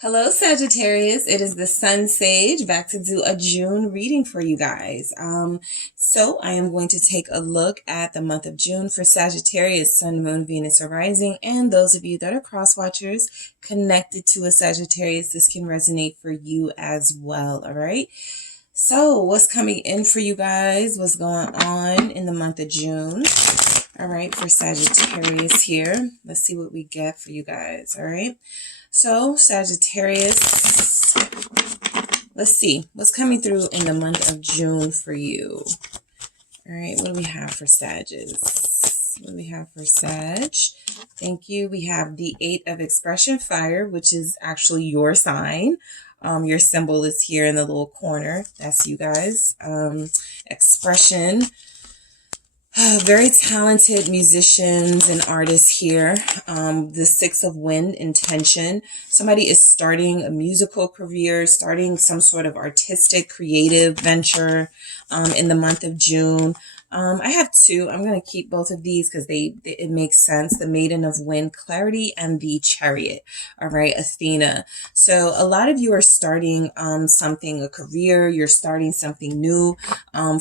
Hello, Sagittarius. It is the SunSage back to do a June reading for you guys. So I am going to take a look at the month of June for Sagittarius, Sun, Moon, Venus, or Rising, and those of you that are cross watchers connected to a Sagittarius. This can resonate for you as well. All right. So what's coming in for you guys? What's going on in the month of June? All right, for Sagittarius here. Let's see what we get for you guys. All right. So Sagittarius, let's see what's coming through in the month of June for you. All right, what do we have for Sages? What do we have for Sag? Thank you. We have the 8 of Expression Fire, which is actually your sign. Your symbol is here in the little corner. That's you guys. Expression. Very talented musicians and artists here. The 6 of Wind, intention. Somebody is starting a musical career, starting some sort of artistic, creative venture in the month of June. I have 2. I'm going to keep both of these because it makes sense. The Maiden of Wind, clarity, and the Chariot. All right, Athena. So a lot of you are starting something, a career. You're starting something new.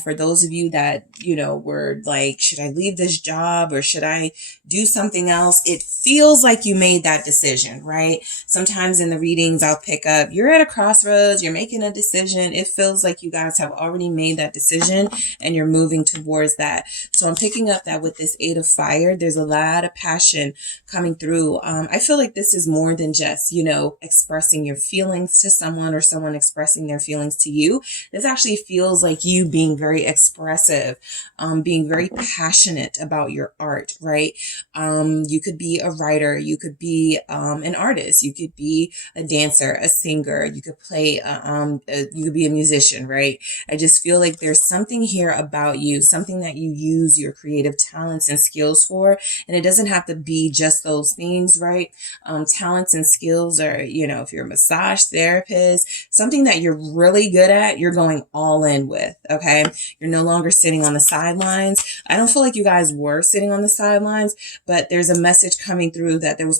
For those of you that, were like, should I leave this job or should I do something else? It feels like you made that decision, right? Sometimes in the readings, I'll pick up, you're at a crossroads, you're making a decision. It feels like you guys have already made that decision and you're moving towards that. So I'm picking up that with this 8 of Fire, there's a lot of passion coming through. I feel like this is more than just, expressing your feelings to someone or someone expressing their feelings to you. This actually feels like you being very expressive, being very passionate about your art, right? You could be a writer, you could be an artist, you could be a dancer, a singer, you could play, you could be a musician, right? I just feel like there's something here about you, something that you use your creative talents and skills for, and it doesn't have to be just those things, right? Talents and skills are, if you're a massage therapist, something that you're really good at, you're going all in with, okay? You're no longer sitting on the sidelines. I don't feel like you guys were sitting on the sidelines, but there's a message coming through that there was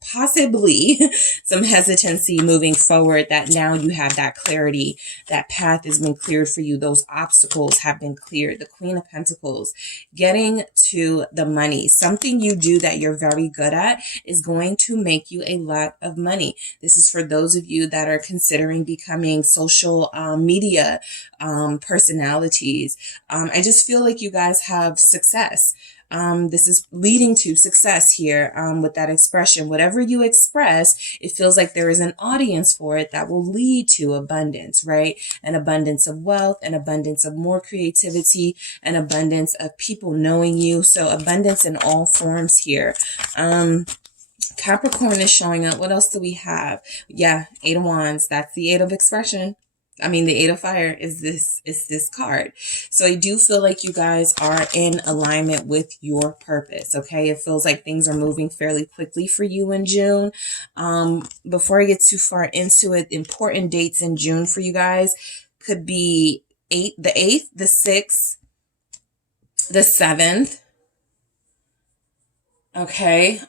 possibly some hesitancy moving forward, that now you have that clarity, that path has been cleared for you. Those obstacles have been cleared. The Queen of Pentacles, getting to the money, something you do that you're very good at is going to make you a lot of money. This is for those of you that are considering becoming social media personalities. I just feel like you guys have success. This is leading to success here with that expression. Whatever you express, it feels like there is an audience for it that will lead to abundance, right? An abundance of wealth, an abundance of more creativity, an abundance of people knowing you. So abundance in all forms here. Capricorn is showing up. What else do we have? Yeah, 8 of Wands. That's the 8 of expression. The 8 of Fire is this card. So I do feel like you guys are in alignment with your purpose. Okay. It feels like things are moving fairly quickly for you in June. Before I get too far into it, important dates in June for you guys could be the 8th, the 6th, the 7th. Okay.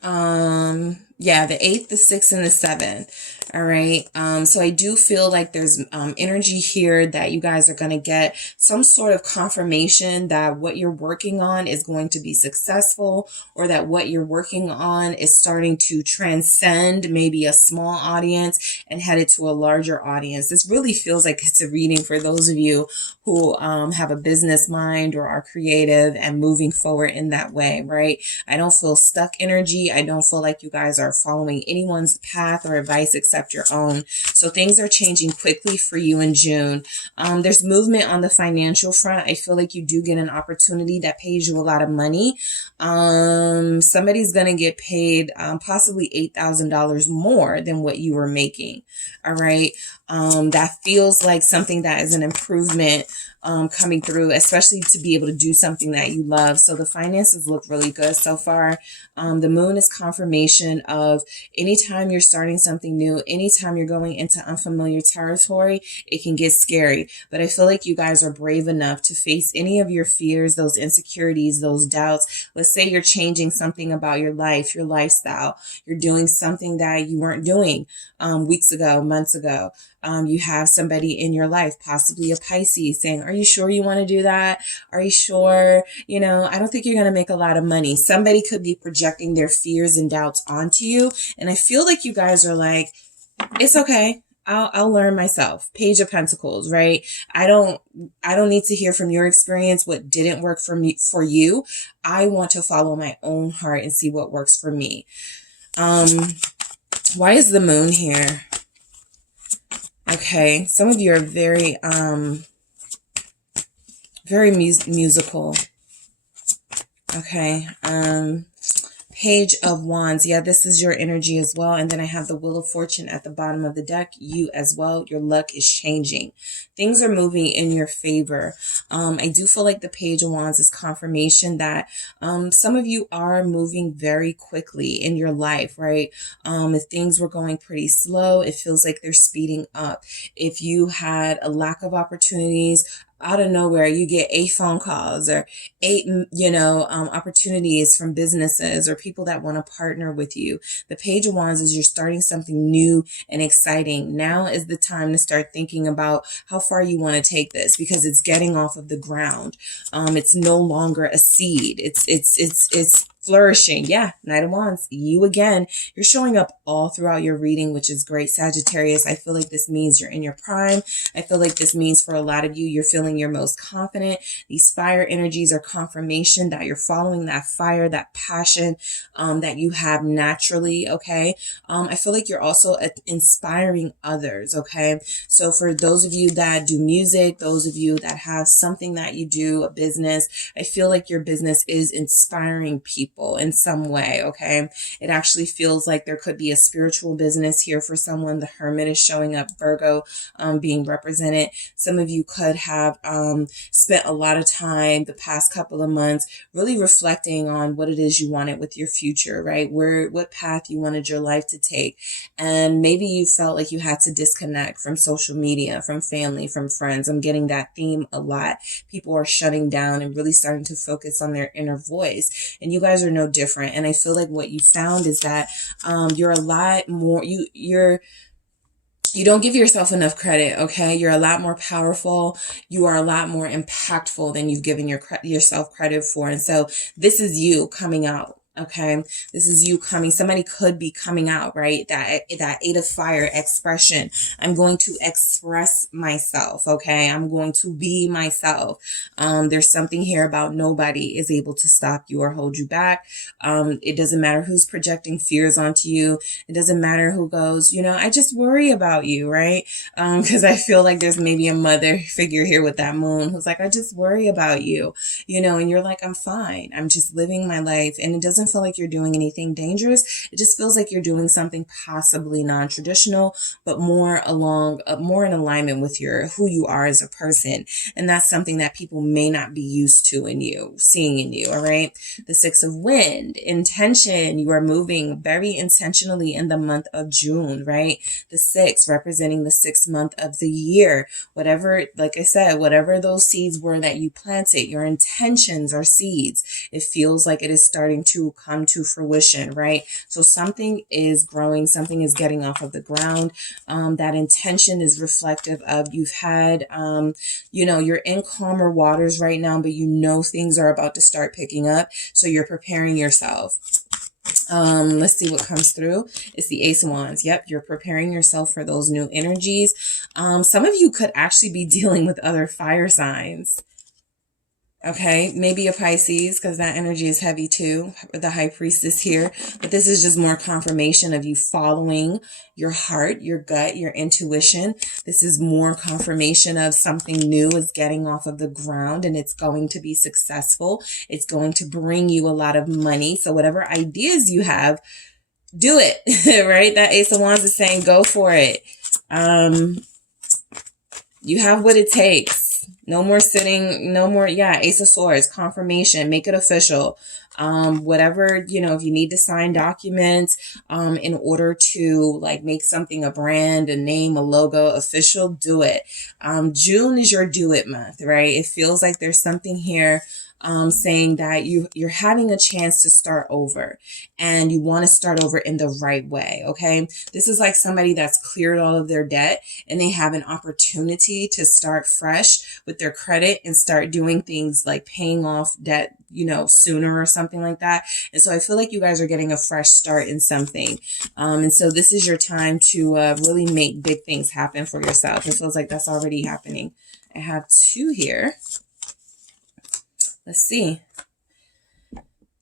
Yeah, the 8th, the 6th, and the 7th. All right. So I do feel like there's energy here that you guys are going to get some sort of confirmation that what you're working on is going to be successful, or that what you're working on is starting to transcend maybe a small audience and headed to a larger audience. This really feels like it's a reading for those of you who have a business mind or are creative and moving forward in that way, right? I don't feel stuck energy. I don't feel like you guys are following anyone's path or advice except your own. So things are changing quickly for you in June. There's movement on the financial front. I feel like you do get an opportunity that pays you a lot of money. Somebody's going to get paid possibly $8,000 more than what you were making. All right. That feels like something that is an improvement coming through, especially to be able to do something that you love. So the finances look really good so far. The moon is confirmation of anytime you're starting something new, anytime you're going into unfamiliar territory, it can get scary. But I feel like you guys are brave enough to face any of your fears, those insecurities, those doubts. Let's say you're changing something about your life, your lifestyle. You're doing something that you weren't doing weeks ago, months ago. You have somebody in your life, possibly a Pisces, saying, are you sure you want to do that? Are you sure? You know, I don't think you're going to make a lot of money. Somebody could be projecting their fears and doubts onto you. And I feel like you guys are like, it's okay. I'll learn myself. Page of Pentacles, right? I don't need to hear from your experience what didn't work for you. I want to follow my own heart and see what works for me. Why is the moon here? Okay, some of you are very musical. Okay, Page of Wands. Yeah, this is your energy as well. And then I have the Wheel of Fortune at the bottom of the deck. You as well. Your luck is changing. Things are moving in your favor. I do feel like the Page of Wands is confirmation that some of you are moving very quickly in your life, right? If things were going pretty slow, it feels like they're speeding up. If you had a lack of opportunities, out of nowhere, you get 8 phone calls or 8, opportunities from businesses or people that want to partner with you. The Page of Wands is you're starting something new and exciting. Now is the time to start thinking about how far you want to take this, because it's getting off of the ground. It's no longer a seed. It's flourishing. Yeah, Knight of Wands. You again, you're showing up all throughout your reading, which is great, Sagittarius. I feel like this means you're in your prime. I feel like this means for a lot of you, you're feeling your most confident. These fire energies are confirmation that you're following that fire, that passion that you have naturally, okay? I feel like you're also inspiring others, okay? So for those of you that do music, those of you that have something that you do, a business, I feel like your business is inspiring people in some way, okay? It actually feels like there could be a spiritual business here for someone. The Hermit is showing up, Virgo being represented. Some of you could have spent a lot of time the past couple of months really reflecting on what it is you wanted with your future, right? What path you wanted your life to take. And maybe you felt like you had to disconnect from social media, from family, from friends. I'm getting that theme a lot. People are shutting down and really starting to focus on their inner voice. And you guys are no different. And I feel like what you found is that you're a lot more, you don't give yourself enough credit, okay? You're a lot more powerful. You are a lot more impactful than you've given yourself credit for. And so this is you coming out. Okay, this is you coming. Somebody could be coming out, right? That 8 of Fire expression. I'm going to express myself. Okay, I'm going to be myself. There's something here about nobody is able to stop you or hold you back. It doesn't matter who's projecting fears onto you. It doesn't matter who goes, I just worry about you, right? Because I feel like there's maybe a mother figure here with that moon who's like, I just worry about you, and you're like, I'm fine. I'm just living my life. And it doesn't feel like you're doing anything dangerous. It just feels like you're doing something possibly non-traditional, but more in alignment with who you are as a person. And that's something that people may not be used to seeing in you. All right. The 6 of Wind, intention. You are moving very intentionally in the month of June, right? The 6 representing the 6th month of the year. Whatever, like I said, whatever those seeds were that you planted, your intentions are seeds. It feels like it is starting to come to fruition, right? So something is growing, something is getting off of the ground. That intention is reflective of you've had, you're in calmer waters right now, but things are about to start picking up. So you're preparing yourself. Let's see what comes through. It's the Ace of Wands. Yep, you're preparing yourself for those new energies. Some of you could actually be dealing with other fire signs. Okay, maybe a Pisces, because that energy is heavy too, the High Priestess here. But this is just more confirmation of you following your heart, your gut, your intuition. This is more confirmation of something new is getting off of the ground and it's going to be successful. It's going to bring you a lot of money. So whatever ideas you have, do it, right? That Ace of Wands is saying, go for it. You have what it takes. No more sitting, no more, Ace of Swords, confirmation, make it official. Whatever, you know, if you need to sign documents in order to like make something a brand, a name, a logo official, do it. June is your do it month, right? It feels like there's something here saying that you're having a chance to start over, and you want to start over in the right way. Okay. This is like somebody that's cleared all of their debt and they have an opportunity to start fresh with their credit and start doing things like paying off debt, you know, sooner or something like that. And so I feel like you guys are getting a fresh start in something. And so this is your time to really make big things happen for yourself. It feels like that's already happening. I have 2 here. Let's see.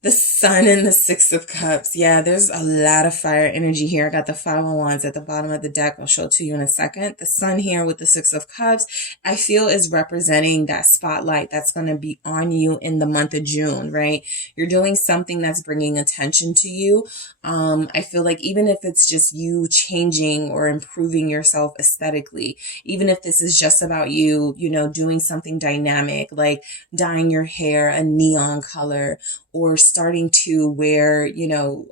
The Sun and the 6 of Cups. Yeah, there's a lot of fire energy here. I got the 5 of Wands at the bottom of the deck. I'll show it to you in a second. The Sun here with the 6 of Cups, I feel is representing that spotlight that's going to be on you in the month of June, right? You're doing something that's bringing attention to you. I feel like even if it's just you changing or improving yourself aesthetically, even if this is just about you, you know, doing something dynamic, like dyeing your hair a neon color, or starting to wear, you know,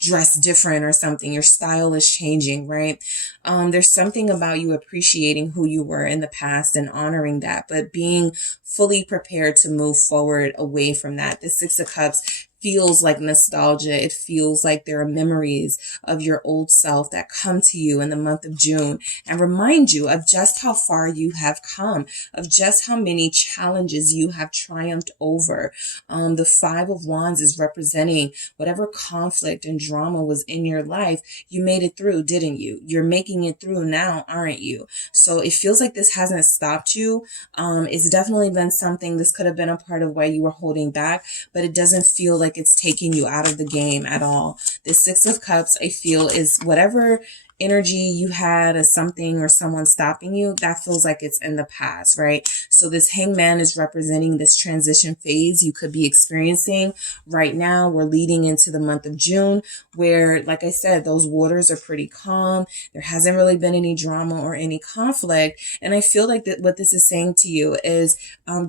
dress different or something. Your style is changing, right? There's something about you appreciating who you were in the past and honoring that, but being fully prepared to move forward away from that. The 6 of Cups feels like nostalgia. It feels like there are memories of your old self that come to you in the month of June and remind you of just how far you have come, of just how many challenges you have triumphed over. The 5 of Wands is representing whatever conflict and drama was in your life. You made it through, didn't you? You're making it through now, aren't you? So it feels like this hasn't stopped you. It's definitely been something. This could have been a part of why you were holding back, but it doesn't feel like it's taking you out of the game at all. The 6 of Cups, I feel, is whatever energy you had as something or someone stopping you, that feels like it's in the past, right? So this Hangman is representing this transition phase you could be experiencing right now. We're leading into the month of June where, like I said, those waters are pretty calm. There hasn't really been any drama or any conflict. And I feel like that what this is saying to you is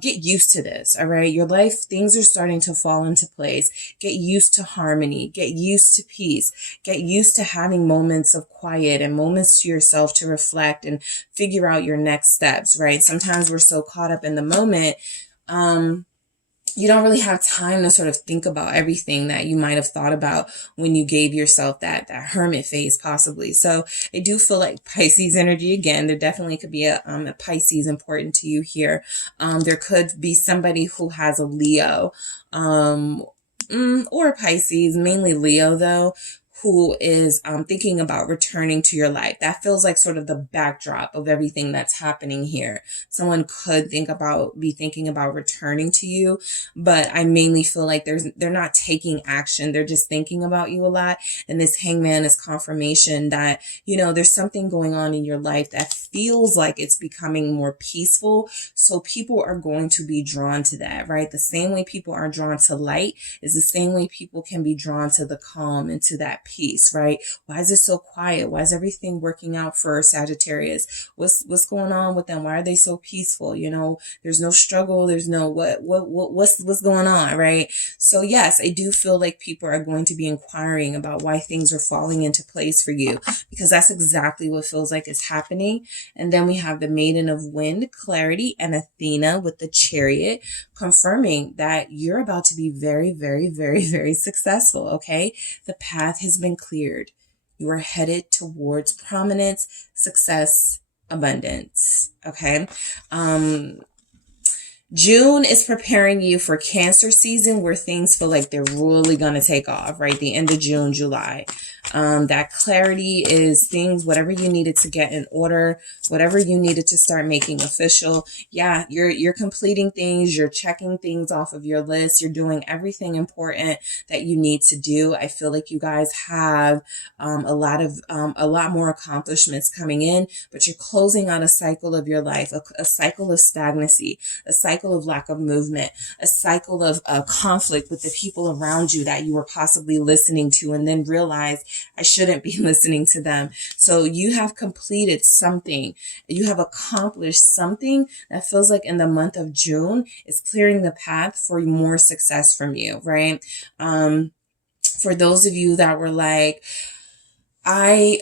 get used to this, all right? Your life, things are starting to fall into place. Get used to harmony. Get used to peace. Get used to having moments of quiet and moments to yourself to reflect and figure out your next steps, right? Sometimes we're so caught up in the moment, you don't really have time to sort of think about everything that you might have thought about when you gave yourself that hermit phase, possibly. So I do feel like Pisces energy again. There definitely could be a Pisces important to you here. There could be somebody who has a Leo, or a Pisces, mainly Leo though, who is thinking about returning to your life. That feels like sort of the backdrop of everything that's happening here. Someone could be thinking about returning to you, but I mainly feel like they're not taking action. They're just thinking about you a lot. And this Hangman is confirmation that, you know, there's something going on in your life that feels like it's becoming more peaceful. So people are going to be drawn to that, right? The same way people are drawn to light is the same way people can be drawn to the calm and to that peace, right? Why is it so quiet? Why is everything working out for Sagittarius? What's going on with them? Why are they so peaceful? You know, there's no struggle. There's no what's going on, right? So yes, I do feel like people are going to be inquiring about why things are falling into place for you, because that's exactly what feels like is happening. And then we have the Maiden of Wind, Clarity, and Athena with the Chariot, confirming that you're about to be very, very, very, very successful, okay? The path has been cleared. You are headed towards prominence, success, abundance, okay? June is preparing you for Cancer season where things feel like they're really going to take off, right? The end of June, July. That clarity is things, whatever you needed to get in order, whatever you needed to start making official. Yeah, you're completing things, you're checking things off of your list, you're doing everything important that you need to do. I feel like you guys have a lot more accomplishments coming in, but you're closing out a cycle of your life, a cycle of stagnancy, a cycle of lack of movement, a cycle of conflict with the people around you that you were possibly listening to and then realize I shouldn't be listening to them. So you have completed something. You have accomplished something that feels like in the month of June is clearing the path for more success from you, right? For those of you that were like, I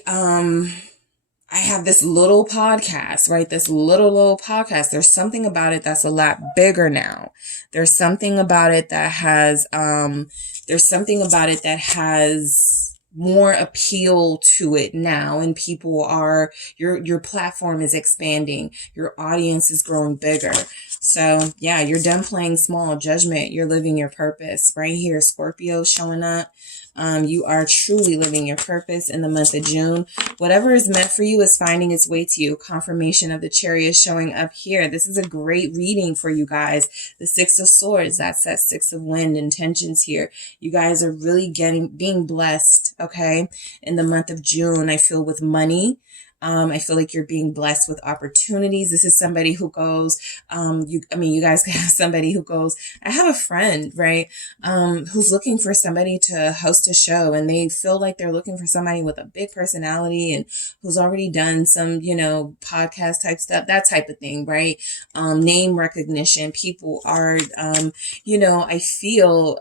have this little podcast, right? This little podcast. There's something about it that's a lot bigger now. There's something about it that has, more appeal to it now, and people are, your platform is expanding. Your audience is growing bigger. So yeah, you're done playing small. Judgment. You're living your purpose right here. Scorpio showing up. You are truly living your purpose in the month of June. Whatever is meant for you is finding its way to you. Confirmation of the Chariot showing up here. This is a great reading for you guys. The Six of Swords, that's that Six of Wind intentions here. You guys are really being blessed, okay? In the month of June, I feel with money. I feel like you're being blessed with opportunities. This is somebody who goes, you guys can have somebody who goes, I have a friend, right? Who's looking for somebody to host a show, and they feel like they're looking for somebody with a big personality and who's already done some, podcast type stuff, that type of thing, right? Name recognition. People are, I feel,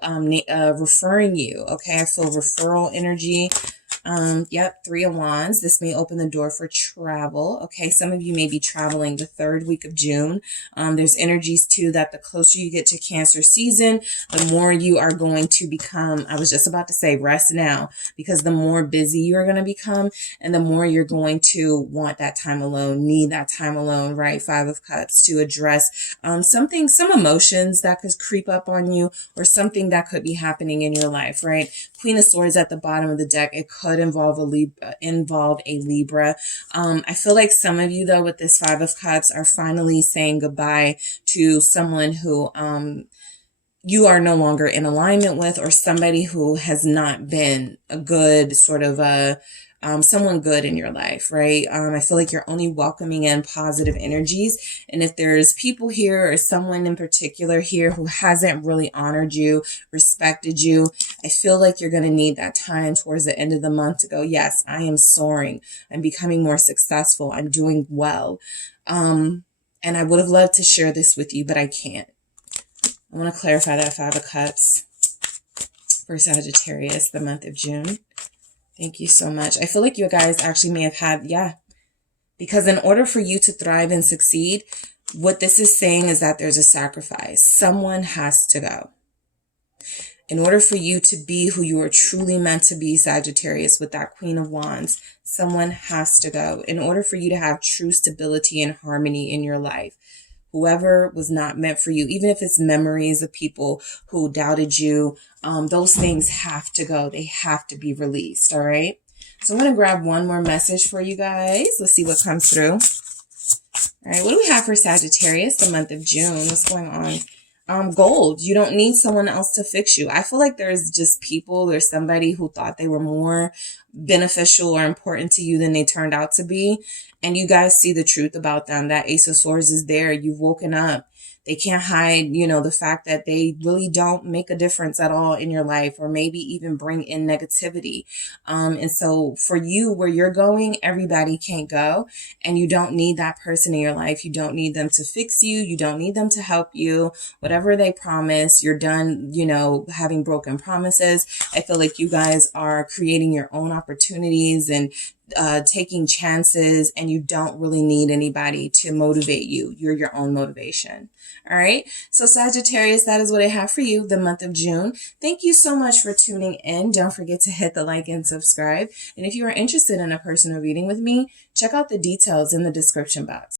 referring you. Okay. I feel referral energy. Yep, Three of Wands. This may open the door for travel. Okay, some of you may be traveling the third week of June. There's energies too that the closer you get to Cancer season, the more you are going to become, I was just about to say rest now, because the more busy you're going to become and the more you're going to want that time alone, need that time alone, right? Five of Cups to address some emotions that could creep up on you, or something that could be happening in your life, right? Queen of Swords at the bottom of the deck. It could involve a Libra. I feel like some of you, though, with this Five of Cups are finally saying goodbye to someone who you are no longer in alignment with, or somebody who has not been a good sort of someone good in your life, right? I feel like you're only welcoming in positive energies. And if there's people here or someone in particular here who hasn't really honored you, respected you, I feel like you're going to need that time towards the end of the month to go, yes, I am soaring. I'm becoming more successful. I'm doing well. And I would have loved to share this with you, but I can't. I want to clarify that Five of Cups for Sagittarius, the month of June. Thank you so much. I feel like you guys actually may have had, because in order for you to thrive and succeed, what this is saying is that there's a sacrifice. Someone has to go. In order for you to be who you are truly meant to be, Sagittarius, with that Queen of Wands, someone has to go. In order for you to have true stability and harmony in your life, whoever was not meant for you, even if it's memories of people who doubted you, those things have to go. They have to be released. All right. So I'm going to grab one more message for you guys. Let's see what comes through. All right. What do we have for Sagittarius, the month of June? What's going on? Gold. You don't need someone else to fix you. I feel like there's somebody who thought they were more beneficial or important to you than they turned out to be. And you guys see the truth about them. That Ace of Swords is there. You've woken up. They can't hide, the fact that they really don't make a difference at all in your life, or maybe even bring in negativity. And so for you, where you're going, everybody can't go, and you don't need that person in your life. You don't need them to fix you. You don't need them to help you. Whatever they promise, you're done, having broken promises. I feel like you guys are creating your own opportunities and taking chances, and you don't really need anybody to motivate you. You're your own motivation. All right. So Sagittarius, that is what I have for you, the month of June. Thank you so much for tuning in. Don't forget to hit the like and subscribe. And if you are interested in a personal reading with me, check out the details in the description box.